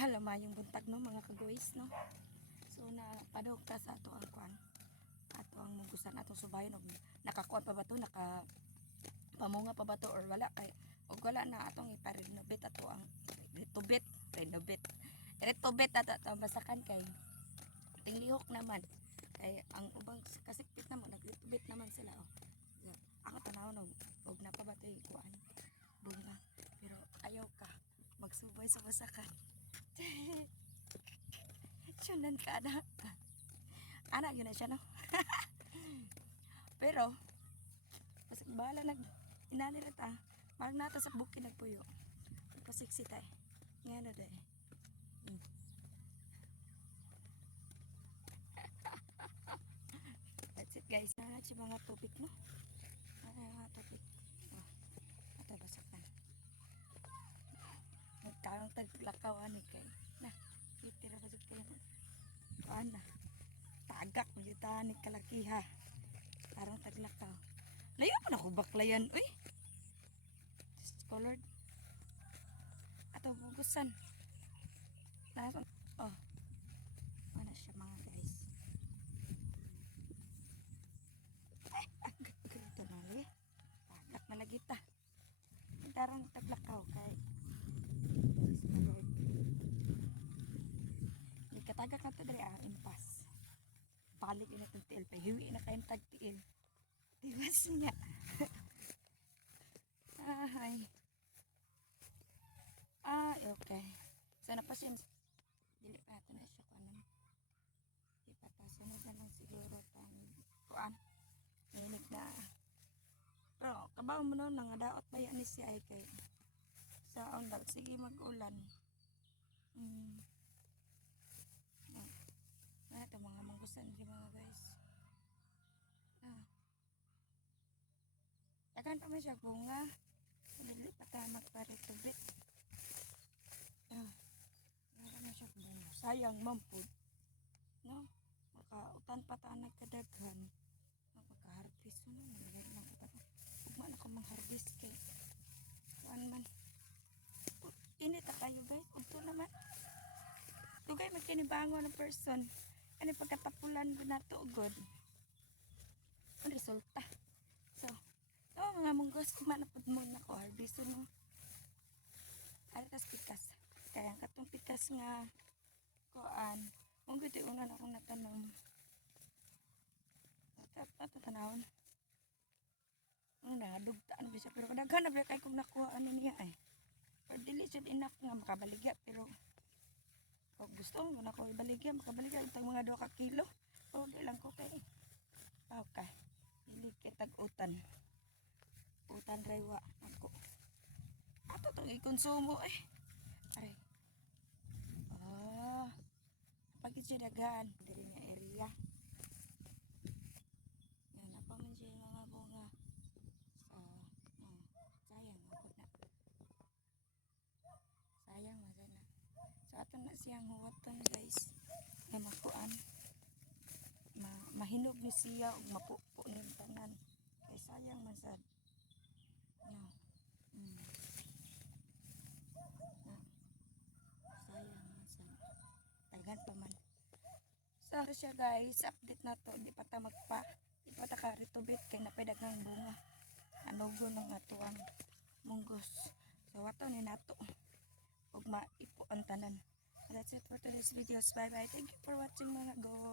Halamayong buntag no mga kaguys no. So na padog ta sa ato ang kwan. Ato ang mugusan atong subayon og nakakuan pa ba to, naka pamunga pa ba to or wala kay og wala na atong iparenovate ato ang renovate. Retobet ato ta basakan kay tinglihok naman. Kay ang ubang kasikpit naman nagretobet naman sila oh. Ako tanawon og napabatoy kuan bunga pero ayaw ka magsubay sa basakan. Sunan ka na. Anak yun na siya, no? Pero, pasig bala inanira ta. Marag nata sa bukid nagpuyo. Pasiksi tayo. Nga na dahi. That's it guys. Nanak si mga tubig, no? Mga tubig. Oh, ito basakan. Nagkarang taglakawan ni kay. Na, itira ba dito kayo? Ana, tagak magita ni kalakiha. Karang taglakaw. Layo pa na ko baklayan. Uy! Colored. Ato bugusan. Nasa, oh. Ano siya mga guys. Ay, agad ito na li. Tagak na lagi ta. Karang taglakaw kay. Katagak na ito dari impas. Balik na itong tiil pa. Hiwi na kayong tagtiil. Diwas niya. Ay. Ay, okay. So, napasin. Dili pa ito na siya kuanan. Di pa ta. Sunod na lang siguro tang kuan. Ninig na. Pero, kabaw mo nun, nangadaot pa yan ni siya ay kay. Sa ondal, sige mag-ulan. Ito mga manggusan di mga guys. Akan pa man siya bunga. Dili pa ta magparitubit. Akan na siya bunga. Sayang mampud. No? Makautan pa ta nagkadaghan. Magka-harvest no. Naglag lang ito. Ugma na ko mang-harvest kay. Kuan man. Init na kayo guys. Ugto naman. Tugay magkinibango ng person. Ano pagkatapulan ko na to good. Ang resulta. So, mga munggos manapod mo na ko harvest no. Aritas pikas. Kaya ang katong pikas nga kuan. Munggo ito una na akong natanom. Tatanawon. Nadugtaan bisa pero kadaghan na ba kay kung nakuha ano niya eh. Pero dili siya enough nga makabaligya pero kung gusto mo na ko ibaligya makabaligya itong mga 2 ka kilo. O di lang ko kay. Okay. Dili kay tag-utan. Utan raywa ako. Ato tong ikonsumo eh. Aray. Pagit siya dagaan. Dili nga area. Yan, apa man siya mga bunga. Sayang ako na. Sayang na sana. So ato na siyang huwaton guys. Na makuan. Mahinog ni siya ug mapupo ni tanan. Kay sayang man sad. No. Sayang man sad. Tagan pa man. So siya guys, update na to. Di pa ta ka-retubit kay napedagang bunga. Anugo ng atuang munggos. So wato ni nato. Ug maipo ang tanan. That's it for today's videos. Bye bye. Thank you for watching mga go.